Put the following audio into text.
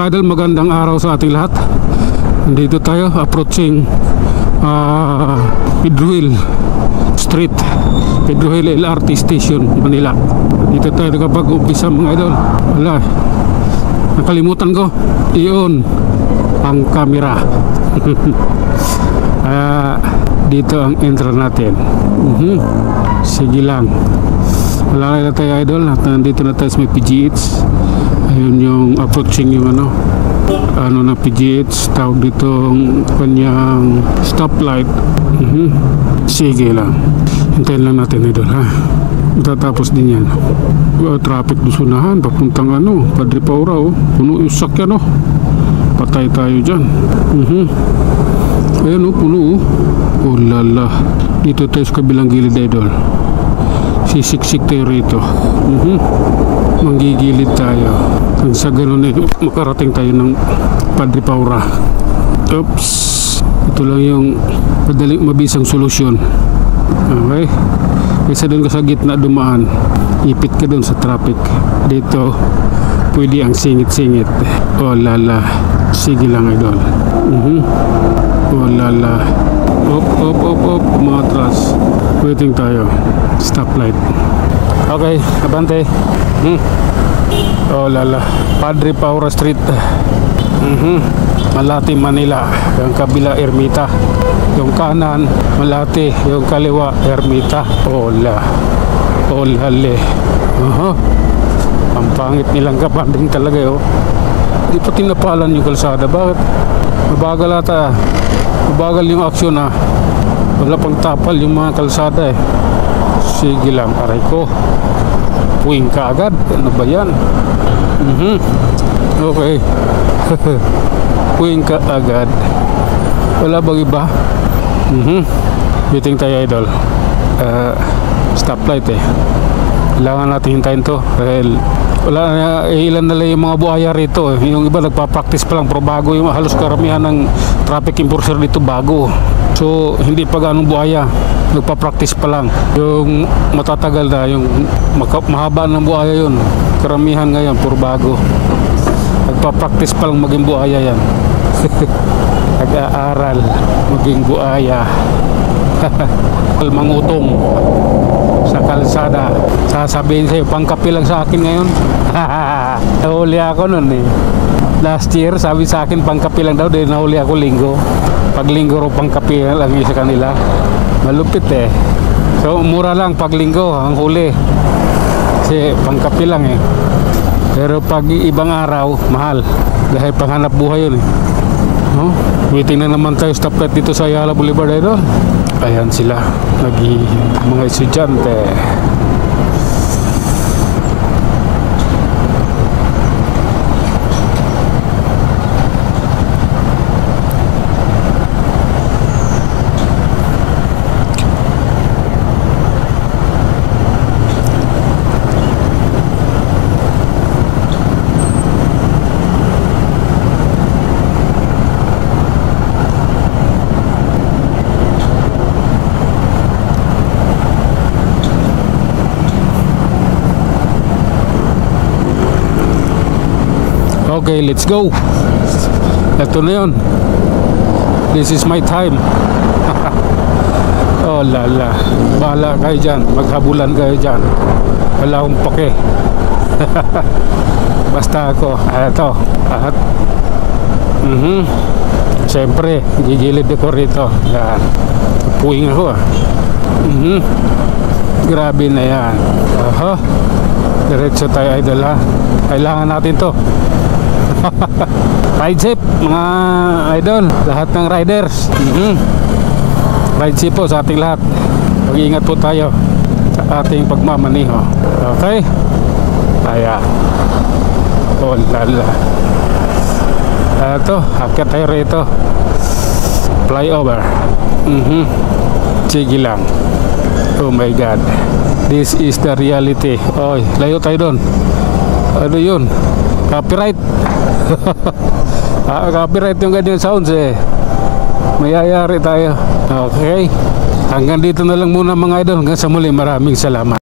mga idol, magandang araw sa ating lahat. Dito tayo approaching Pedro Hill Street, Pedro Hill LRT Station, Manila. Dito tayo nakapag-umpisa mga idol. Wala, nakalimutan ko iyon ang camera. Dito ang intro natin. Sige lang, wala na tayo idol. Nandito na tayo sa may PGH. Ayun yung approaching yung ano na PGH, tawag dito kanyang stoplight. Sige lang, hintayin lang natin idol ha. Tatapos din yan. Traffic dusunahan papuntang Padre Paura. Puno yung sakyan patay tayo dyan. Ayan puno oh lala. Dito tayo sa kabilang gilid idol. Sisiksik tayo rito. Manggigilid tayo. Ang sa ganun makarating tayo ng Padre Paura. Oops, ito lang yung madaling mabisang solusyon. Okay, kaysa doon ka sa gitna dumaan, ipit ka doon sa traffic. Dito pwede ang singit-singit. Oh lala, sige lang idol. Oh lala, op matras. Waiting tayo, stoplight. Okay, abante. Oh lala, Padre Paura Street. Malate, Manila. Yung kabila Ermita, yung kanan Malate, yung kaliwa Ermita. Oh lale. Ang pangit nilang kabanding talaga Di pa tinapalan yung kalsada. Bakit? Mabagal ata. Mabagal yung aksyon Wala pang tapal yung mga kalsada Sige lang, aray ko. Puwing ka agad. Ano ba yan? Okay. Puwing ka agad. Wala bang iba? Waiting tayo idol. Stoplight kailangan natin hintayin to dahil wala na, ilan na lang yung mga buhaya rito. Yung iba nagpa-practice pa lang, pero bago yung halos karamihan ng traffic enforcer dito bago. So hindi pa ganong buhaya, nagpa-practice pa lang. Yung matatagal na, yung mahaba ng buhaya yun, karamihan ngayon puro bago. Nagpa-practice pa lang maging buhaya yan. Nag-aaral maging buhaya. Mangutong sa kalsada. Sasabihin sa'yo, pangkapi lang sa akin ngayon. Nahuli ako nun last year, sabi sa akin pangkapi lang daw. Dahil nahuli ako linggo. Pag linggo ro pangkapi lang sa kanila. Malupit So mura lang pag linggo ang huli, kasi pangkapi lang Pero pag ibang araw mahal dahil panghanap buhay yun Waiting na naman tayo stoplight dito sa Ayala Boulevard idol. Ayan sila, mga estudyante. Okay, let's go. Ito na yun. This is my time. Oh lala, bahala kayo dyan, maghabulan kayo dyan. Wala akong pake. Basta ako eto at siyempre gigilid ako rito. Yan, puwing ako Grabe na yan. Diretso tayo idol Kailangan natin to. Ride safe mga idol, lahat ng riders. Ride safe po sa ating lahat. Mag-iingat po tayo sa ating pagmamaniho. Okay? Ayan. Oh lala. Ito, akyat tayo rito. Flyover. Sige lang. Oh my God, this is the reality. Oy, layo tayo doon. Ano yun? Copyright. Copyright yung ganyan sounds mayayari tayo. Okay, hanggang dito na lang muna mga idol. Hanggang sa muli, maraming salamat.